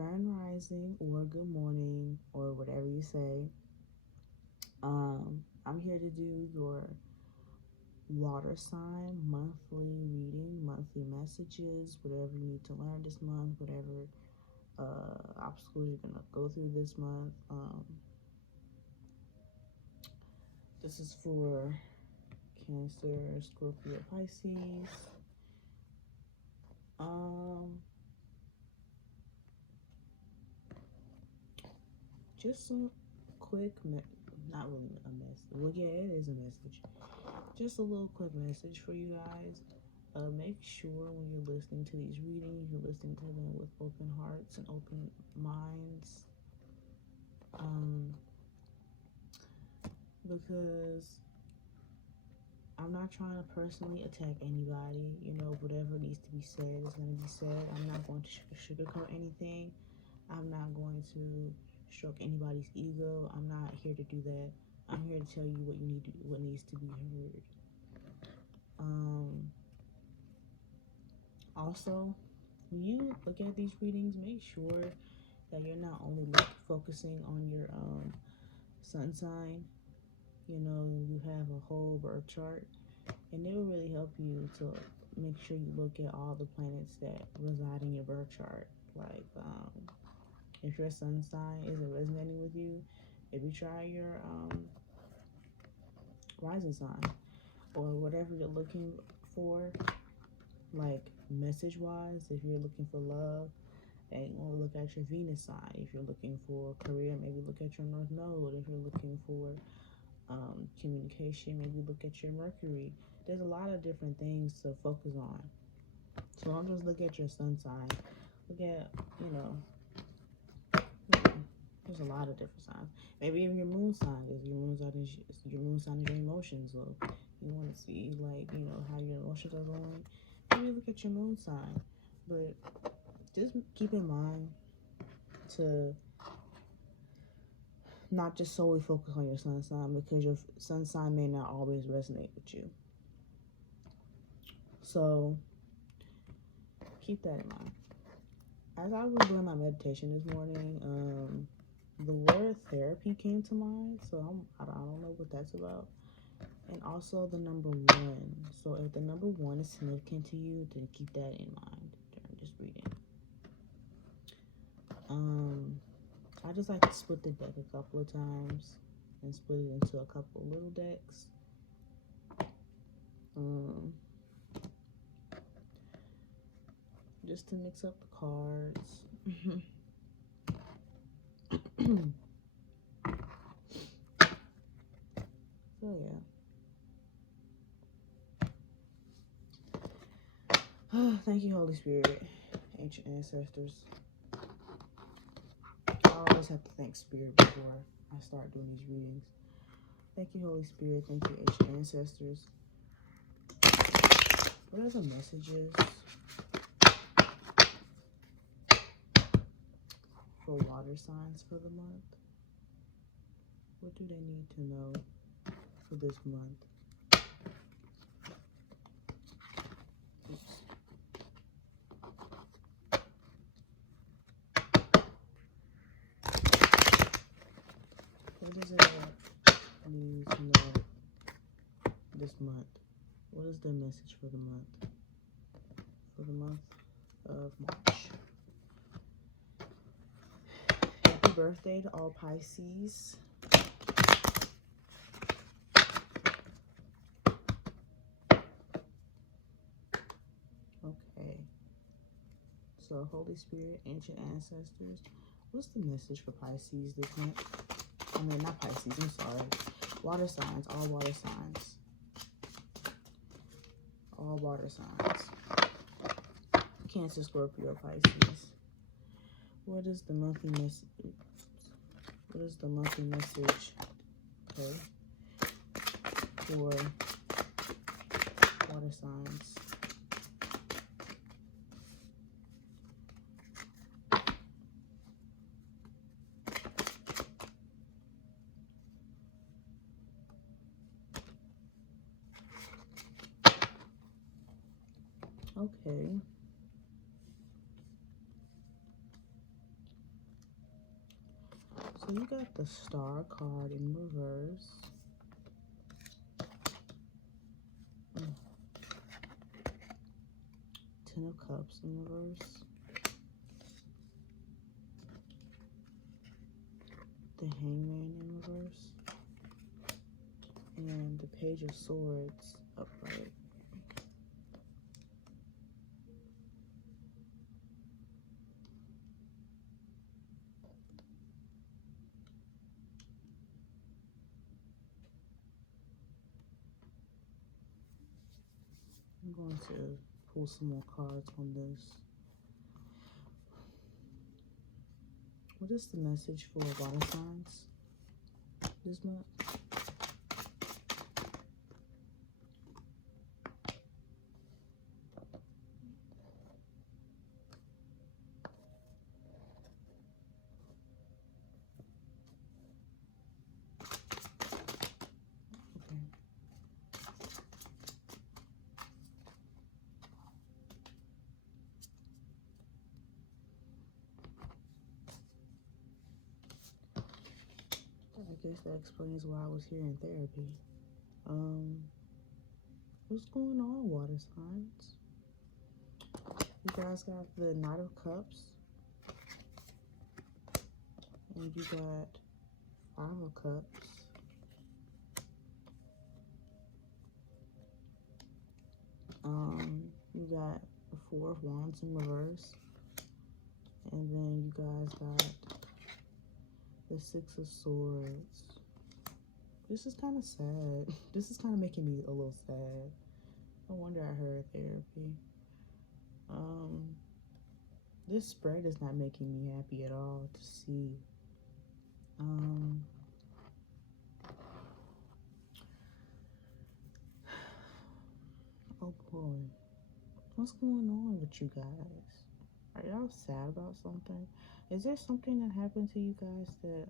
Grand Rising or good morning or whatever you say. I'm here to do your water sign monthly reading, monthly messages, whatever you need to learn this month, whatever obstacles you're gonna go through this month. This is for Cancer, Scorpio, Pisces. Just some quick, not really a message. Well, yeah, it is a message. Just a little quick message for you guys. Make sure when you're listening to these readings, you're listening to them with open hearts and open minds. Because I'm not trying to personally attack anybody. You know, whatever needs to be said is going to be said. I'm not going to sugarcoat anything. I'm not going to stroke anybody's ego. I'm not here to do that. I'm here to tell you what needs to be heard. Also, when you look at these readings, make sure that you're not only focusing on your sun sign. You know, you have a whole birth chart, and it will really help you to make sure you look at all the planets that reside in your birth chart. Like, if your sun sign isn't resonating with you, maybe try your rising sign or whatever you're looking for, like message wise. If you're looking for love, and you want to look at your Venus sign. If you're looking for career, maybe look at your North Node. If you're looking for communication, maybe look at your Mercury. There's a lot of different things to focus on. So don't just look at your sun sign. Look at, there's a lot of different signs. Maybe even your moon sign, because your moon sign is your emotions. So you want to see, like, how your emotions are going. Maybe look at your moon sign. But just keep in mind to not just solely focus on your sun sign, because your sun sign may not always resonate with you. So keep that in mind. As I was doing my meditation this morning, the word therapy came to mind. So I don't know what that's about. And also the number 1. So if the number 1 is significant to you, then keep that in mind during this reading. I just like to split the deck a couple of times and split it into a couple of little decks. Just to mix up the cards. So yeah. Thank you, Holy Spirit, ancient ancestors. I always have to thank Spirit before I start doing these readings. Thank you, Holy Spirit. Thank you, ancient ancestors. What are the messages for water signs for the month? What do they need to know for this month? Oops. What does it need to know this month? What is the message for the month? For the month of March. Happy birthday to all Pisces. Okay. So, Holy Spirit, ancient ancestors, what's the message for Pisces this month? I mean, not Pisces, I'm sorry. Water signs, all water signs. All water signs. Cancer, Scorpio, Pisces. What is the monthly message? What is the monthly message, okay, for water signs? Okay. So you got the Star card in reverse. Ten of Cups in reverse. The Hangman in reverse. And the Page of Swords upright. I'm going to pull some more cards on this. What is the message for water signs this month? I guess that explains why I was here in therapy. What's going on, water signs? You guys got the Knight of Cups. And you got Five of Cups. You got the Four of Wands in reverse. And then you guys got the Six of Swords. This is kind of sad. This is kind of making me a little sad. No wonder I heard therapy. This spread is not making me happy at all to see. Oh boy. What's going on with you guys? Are y'all sad about something? Is there something that happened to you guys that,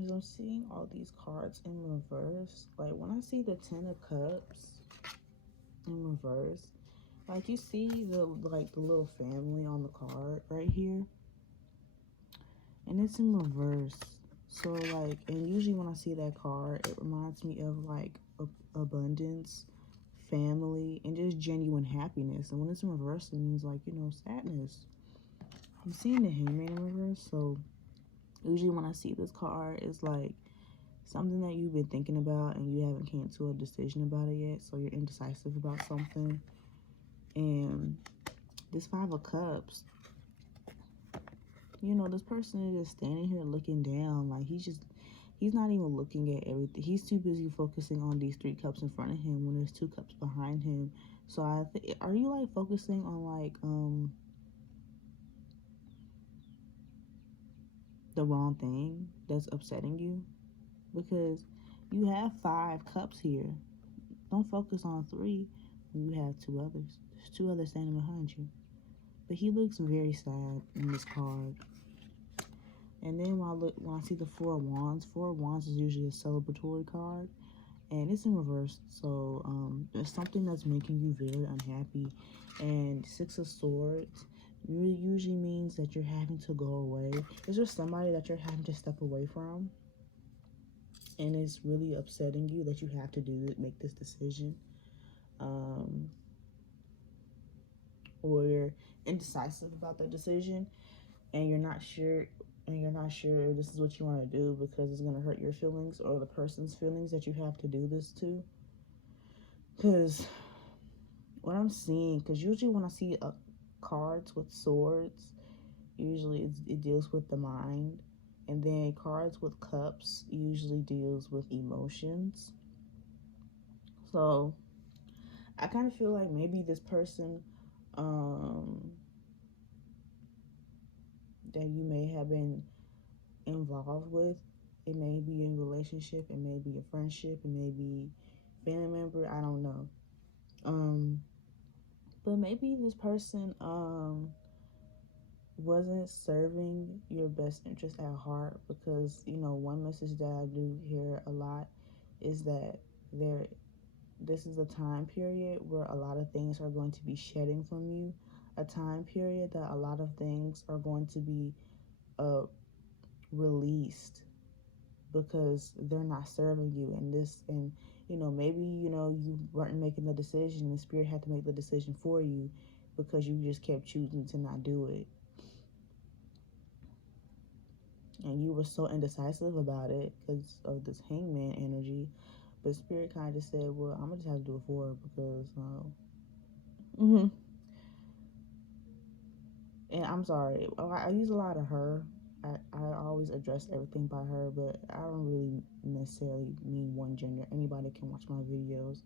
as I'm seeing all these cards in reverse, like when I see the Ten of Cups in reverse, like you see the little family on the card right here, and it's in reverse. So like, and usually when I see that card, it reminds me of like abundance, family, and just genuine happiness. And when it's in reverse, it means like, you know, sadness. I'm seeing the Hangman in reverse, so usually when I see this card, it's like something that you've been thinking about and you haven't came to a decision about it yet, so you're indecisive about something. And this Five of Cups, you know, this person is just standing here looking down. Like he's not even looking at everything. He's too busy focusing on these three cups in front of him when there's two cups behind him. So I think, are you like focusing on like the wrong thing that's upsetting you? Because you have 5 cups here. Don't focus on 3 when you have 2 others. There's 2 others standing behind you. But he looks very sad in this card. And then when I see the Four of Wands is usually a celebratory card. And it's in reverse. So there's something that's making you very unhappy. And Six of Swords usually means that you're having to go away. Is there somebody that you're having to step away from? And it's really upsetting you that you have to make this decision. Or you're indecisive about the decision and you're not sure if this is what you want to do because it's going to hurt your feelings or the person's feelings that you have to do this to. Because what I'm seeing, because usually when I see cards with swords, usually it deals with the mind. And then cards with cups usually deals with emotions. So I kind of feel like maybe this person that you may have been involved with, it may be a relationship, it may be a friendship, it may be a family member, I don't know. But maybe this person wasn't serving your best interest at heart, because, you know, one message that I do hear a lot is that this is a time period where a lot of things are going to be shedding from you. A time period that a lot of things are going to be released because they're not serving you. And maybe, you weren't making the decision and Spirit had to make the decision for you because you just kept choosing to not do it. And you were so indecisive about it because of this Hangman energy. But Spirit kind of just said, well, I'm going to just have to do it for her because, and I'm sorry, I use a lot of her. I always address everything by her, but I don't really necessarily mean one gender. Anybody can watch my videos,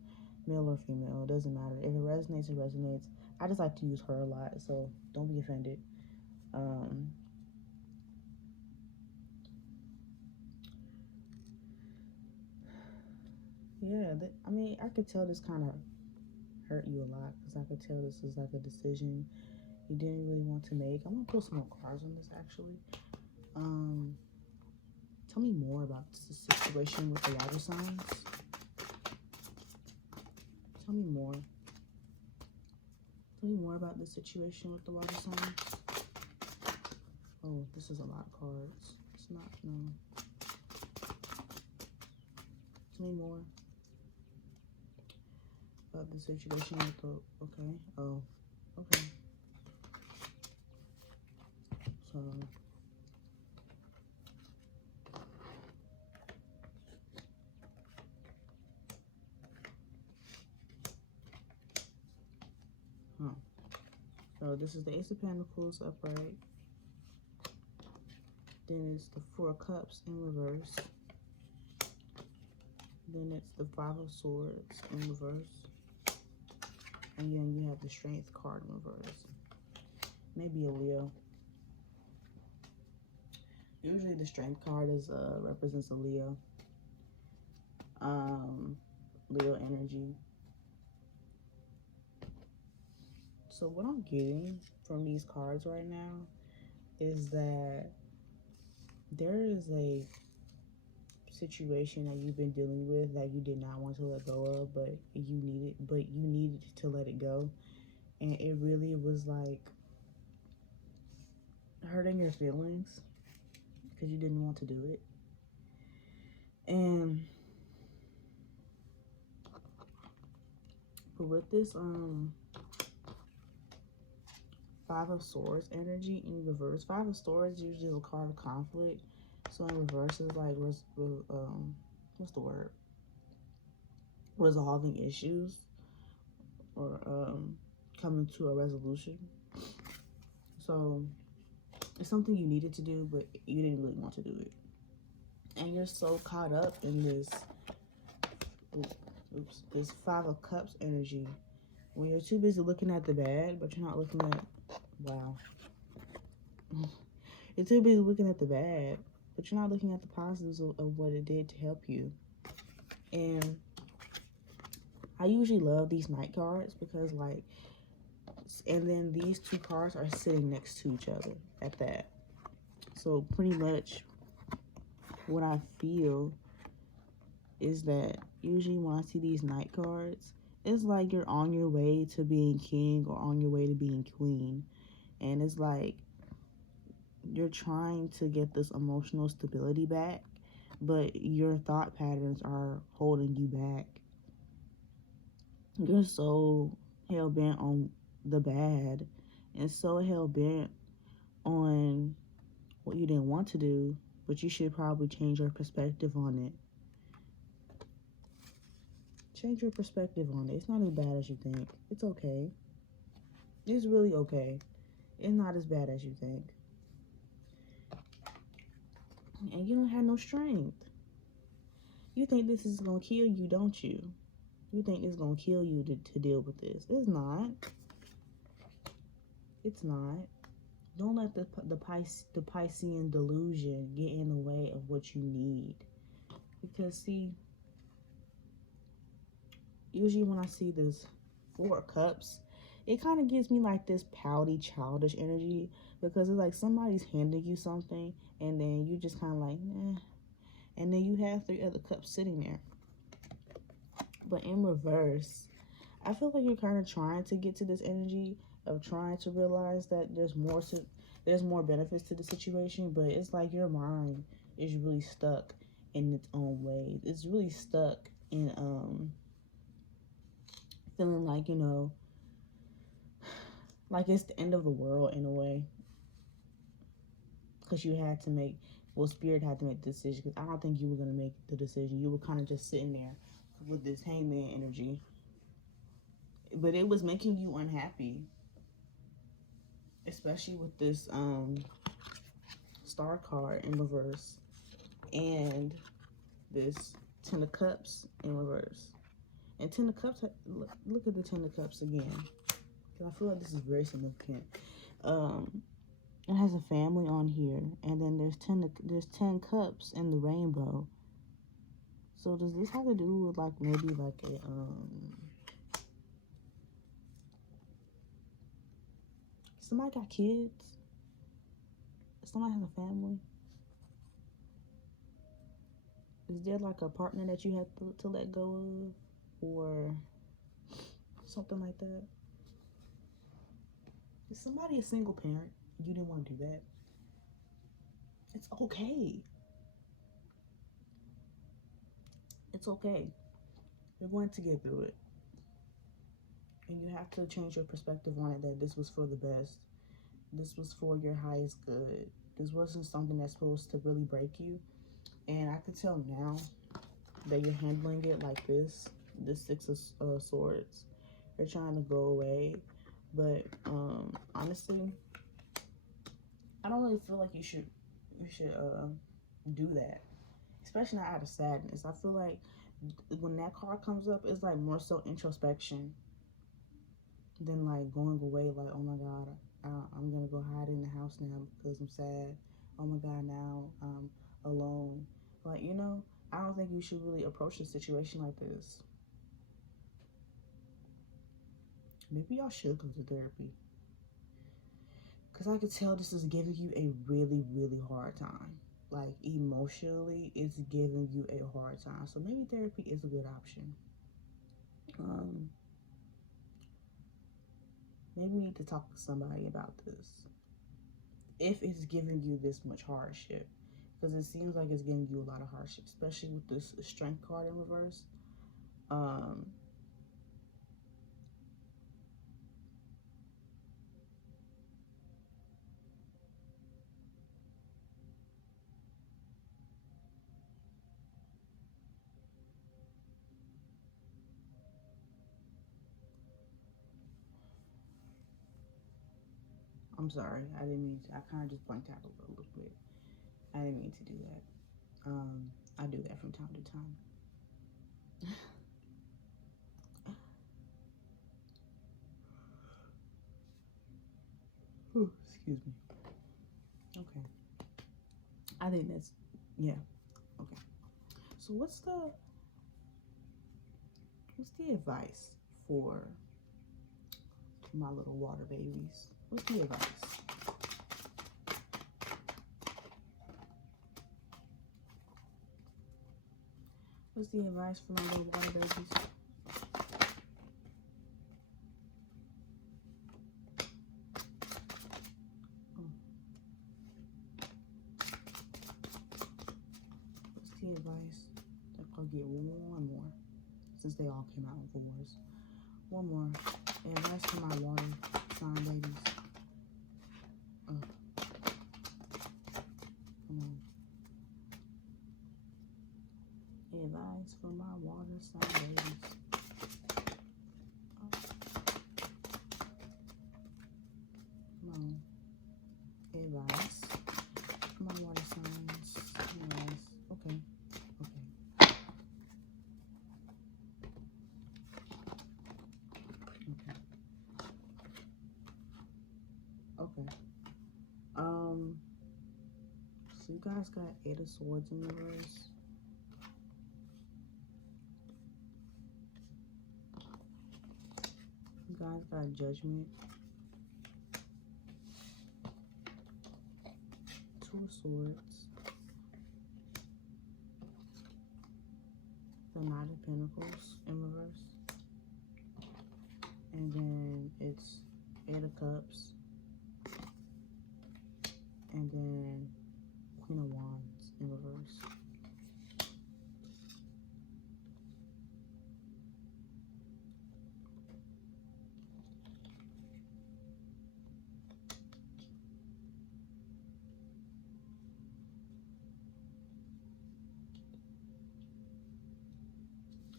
male or female, it doesn't matter. If it resonates, it resonates. I just like to use her a lot, so don't be offended. Yeah, I could tell this kind of hurt you a lot because I could tell this is like a decision you didn't really want to make. I'm gonna pull some more cards on this actually. Tell me more about the situation with the water signs. Tell me more. Tell me more about the situation with the water signs. Oh, this is a lot of cards. It's not, no. Tell me more about the situation with the, okay. Oh, okay. So, so this is the Ace of Pentacles upright. Then it's the Four of Cups in reverse. Then it's the Five of Swords in reverse. And then you have the Strength card in reverse. Maybe a Leo. Usually the Strength card represents a Leo. Leo energy. So what I'm getting from these cards right now is that there is a situation that you've been dealing with that you did not want to let go of, but you needed to let it go. And it really was like hurting your feelings because you didn't want to do it. And but with this Five of Swords energy in reverse, Five of Swords usually is a card of conflict. So in reverse is like what's the word? Resolving issues or coming to a resolution. So it's something you needed to do, but you didn't really want to do it. And you're so caught up in this this Five of Cups energy when you're too busy looking at the bad, but you're not looking at, wow. You're too busy looking at the bad, but you're not looking at the positives of what it did to help you. And I usually love these Knight cards because and then these two cards are sitting next to each other at that. So pretty much what I feel is that usually when I see these Knight cards, it's like you're on your way to being king or on your way to being queen. And it's like you're trying to get this emotional stability back, but your thought patterns are holding you back. You're so hell-bent on the bad and so hell-bent on what you didn't want to do, but you should probably change your perspective on it. Change your perspective on it. It's not as bad as you think. It's okay. It's really okay. It's not as bad as you think. And you don't have no strength. You think this is going to kill you, don't you? You think it's going to kill you to deal with this. It's not. It's not. Don't let the Piscean delusion get in the way of what you need. Because, see, usually when I see this Four of Cups, it kind of gives me like this pouty, childish energy. Because it's like somebody's handing you something, and then you just kind of like, eh. And then you have 3 other cups sitting there. But in reverse, I feel like you're kind of trying to get to this energy of trying to realize that there's more benefits to the situation, but it's like your mind is really stuck in its own ways. It's really stuck in feeling like, like it's the end of the world in a way, because you had to make, well, spirit had to make the decision, because I don't think you were going to make the decision. You were kind of just sitting there with this hangman energy, but it was making you unhappy, especially with this star card in reverse and this 10 of Cups in reverse. And 10 of Cups, look at the 10 of Cups again, because I feel like this is very significant. It has a family on here, and then there's 10 cups in the rainbow. So does this have to do with like maybe like a somebody got kids? Somebody has a family? Is there like a partner that you have to let go of, or something like that? Is somebody a single parent? You didn't want to do that. It's okay. It's okay. You're going to get through it. And you have to change your perspective on it, that this was for the best. This was for your highest good. This wasn't something that's supposed to really break you. And I could tell now that you're handling it like this, the 6 of Swords. They're trying to go away. But honestly, I don't really feel like you should do that. Especially not out of sadness. I feel like when that card comes up, it's like more so introspection than like going away, like, oh my God, I'm gonna go hide in the house now because I'm sad. Oh my God, now I'm alone. Like, I don't think you should really approach a situation like this. Maybe y'all should go to therapy, because I could tell this is giving you a really, really hard time. Like, emotionally, it's giving you a hard time. So maybe therapy is a good option. Maybe you need to talk to somebody about this, if it's giving you this much hardship, because it seems like it's giving you a lot of hardship, especially with this Strength card in reverse. I'm sorry, I didn't mean to. I kind of just blanked out a little bit. I didn't mean to do that. I do that from time to time. Ooh, excuse me. Okay. I think that's, yeah. Okay. So what's the advice for my little water babies? What's the advice? What's the advice for my little water babies? What's the advice? I'll get one more, since they all came out in 4s. One more. Advice for my water sign babies. Come on. Advice for my water sign babies. Come on. Advice for my water signs. Advice. Okay. Okay. So you guys got 8 of Swords in reverse. You guys got Judgment. 2 of Swords. the Knight of Pentacles in reverse. And then it's Eight of Cups. And then Queen of Wands in reverse.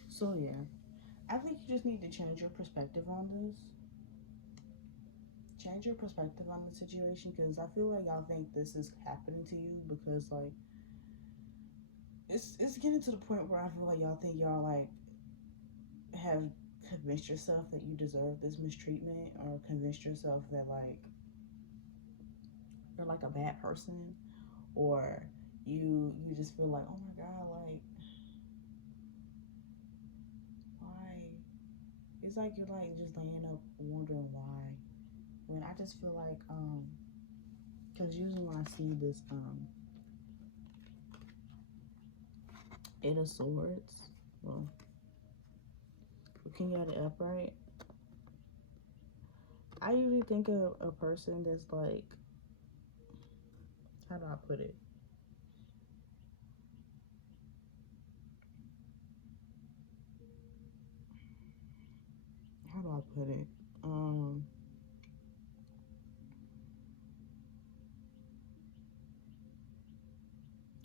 So yeah, I think you just need to change your perspective on this. Change your perspective on the situation, because I feel like y'all think this is happening to you because like it's getting to the point where I feel like y'all think y'all like have convinced yourself that you deserve this mistreatment, or convinced yourself that like you're like a bad person, or you just feel like, oh my god, like why? It's like you're like just laying up wondering why. When I just feel like because usually when I see this Eight of Swords, well, looking at it upright, I usually think of a person that's like, how do I put it? How do I put it?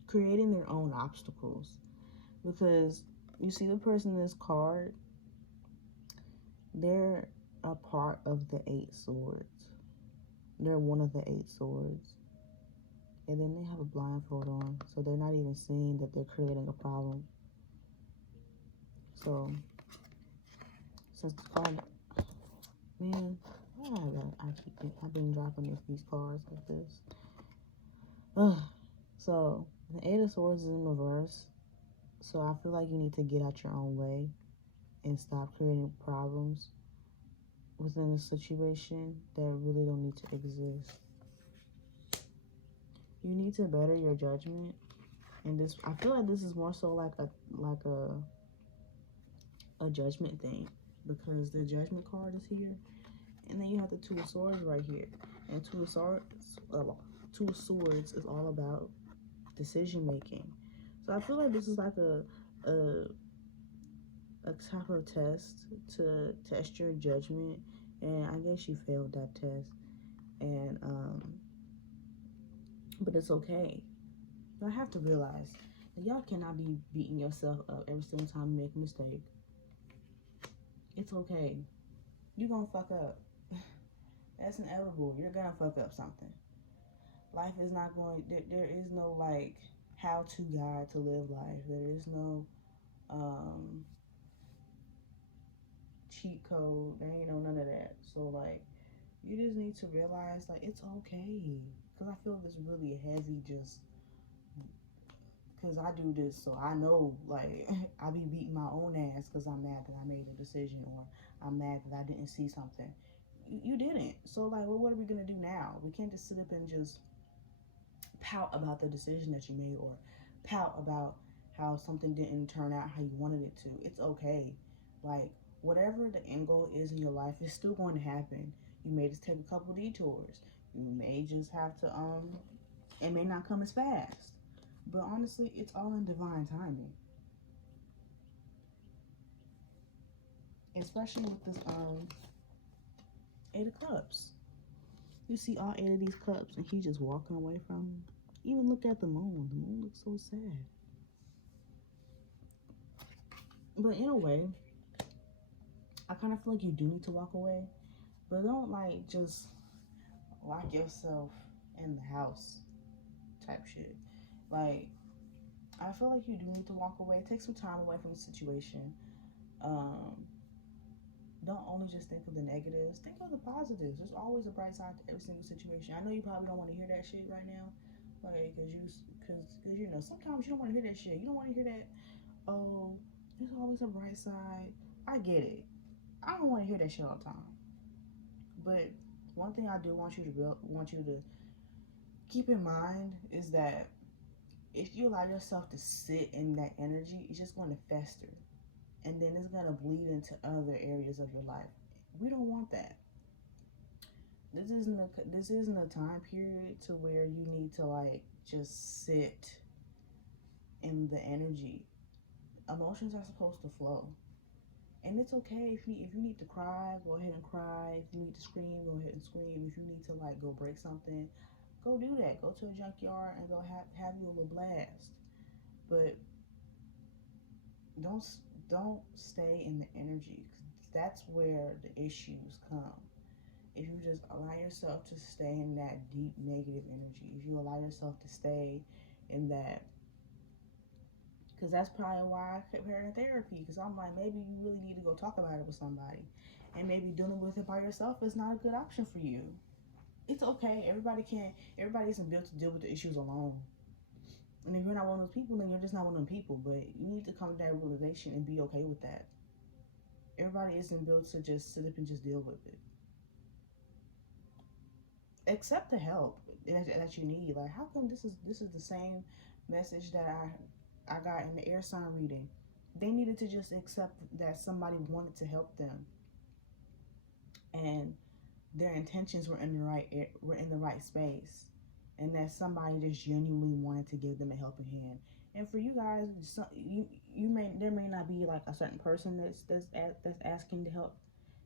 Creating their own obstacles. Because you see the person in this card, they're a part of the Eight Swords. They're one of the Eight Swords. And then they have a blindfold on, so they're not even seeing that they're creating a problem. So, since the card, man, I've been dropping these cards like this. Ugh. So, the Eight of Swords is in reverse. So I feel like you need to get out your own way and stop creating problems within the situation that really don't need to exist. You need to better your judgment. And this, I feel like this is more so like a judgment thing, because the Judgment card is here, and then you have the Two of Swords right here. And Two of Swords is all about decision making. So I feel like this is like a type of test to test your judgment, and I guess you failed that test. And but it's okay. Y'all have to realize that y'all cannot be beating yourself up every single time you make a mistake. It's okay. You're gonna fuck up. That's inevitable. You're gonna fuck up something. Life is not going, there is no like how to guide to live life. There is no cheat code. There ain't no none of that. So like, you just need to realize like it's okay. Because I feel this really heavy just because I do this, so I know like I be beating my own ass because I'm mad that I made a decision, or I'm mad that I didn't see something. You didn't. So like, well, what are we gonna do now? We can't just sit up and just pout about the decision that you made, or pout about how something didn't turn out how you wanted it to. It's okay. Like, whatever the end goal is in your life is still going to happen. You may just take a couple detours. You may just have to it may not come as fast. But honestly, it's all in divine timing. Especially with this Eight of Cups. You see all eight of these cups and he's just walking away from them. Even look at the moon. The moon looks so sad. But in a way, I kind of feel like you do need to walk away. But don't like just lock yourself in the house type shit. Like, I feel like you do need to walk away. Take some time away from the situation. Don't only just think of the negatives. Think of the positives. There's always a bright side to every single situation. I know you probably don't want to hear that shit right now, like, cause you know sometimes you don't want to hear that shit. You don't want to hear that. Oh, there's always a bright side. I get it. I don't want to hear that shit all the time. But one thing I do want you to keep in mind is that if you allow yourself to sit in that energy, it's just going to fester. And then it's going to bleed into other areas of your life. We don't want that. This isn't a time period to where you need to like just sit in the energy. Emotions are supposed to flow. And it's okay if you need to cry, go ahead and cry. If you need to scream, go ahead and scream. If you need to like go break something, go do that. Go to a junkyard and go have you a little blast. But don't don't stay in the energy. 'Cause that's where the issues come. If you just allow yourself to stay in that deep negative energy, if you allow yourself to stay in that, because that's probably why I kept hearing therapy, because I'm like, maybe you really need to go talk about it with somebody, and maybe dealing with it by yourself is not a good option for you. It's okay. Everybody isn't built to deal with the issues alone. And if you're not one of those people, then you're just not one of those people. But you need to come to that realization and be okay with that. Everybody isn't built to just sit up and just deal with it. Accept the help that you need. Like, how come this is the same message that I got in the air sign reading? They needed to just accept that somebody wanted to help them, and their intentions were in the right space, and that somebody just genuinely wanted to give them a helping hand. And for you guys, you may there may not be like a certain person that's asking to help,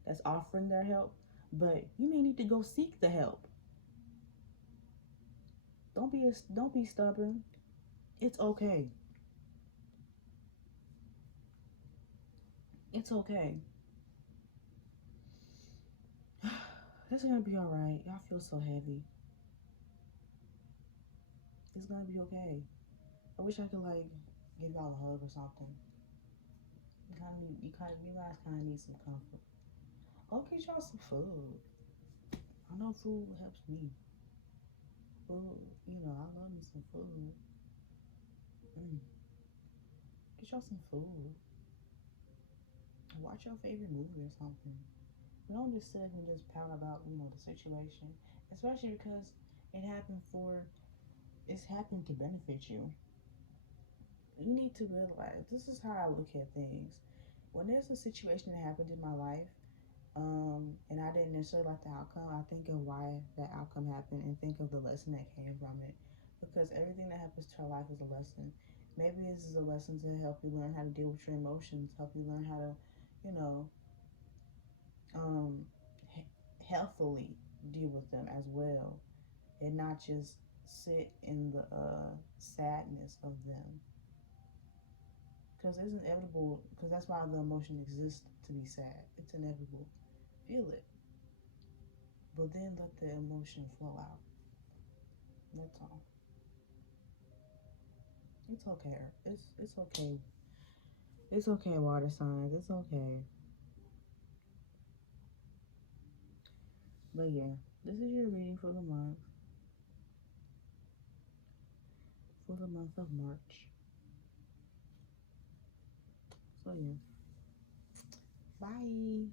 that's offering their help, but you may need to go seek the help. Don't be stubborn. It's okay. It's okay. It's gonna be all right. Y'all feel so heavy. It's gonna be okay. I wish I could like give y'all a hug or something. You guys kind of need some comfort. I'll get y'all some food. I know food helps me. Food, I love me some food. Mm. Get y'all some food. Watch your favorite movie or something. But don't just sit and just pout about the situation, especially because it happened for it's happened to benefit you. You need to realize this is how I look at things. When there's a situation that happened in my life, and I didn't necessarily like the outcome, I think of why that outcome happened and think of the lesson that came from it. Because everything that happens to our life is a lesson. Maybe this is a lesson to help you learn how to deal with your emotions, help you learn how to, you know, um, healthily deal with them as well, and not just sit in the sadness of them. Because it's inevitable. Because that's why the emotion exists, to be sad. It's inevitable. Feel it, but then let the emotion flow out. That's all. It's okay. It's okay. It's okay, water signs. It's okay. But yeah, this is your reading for the month of March. So yeah, bye.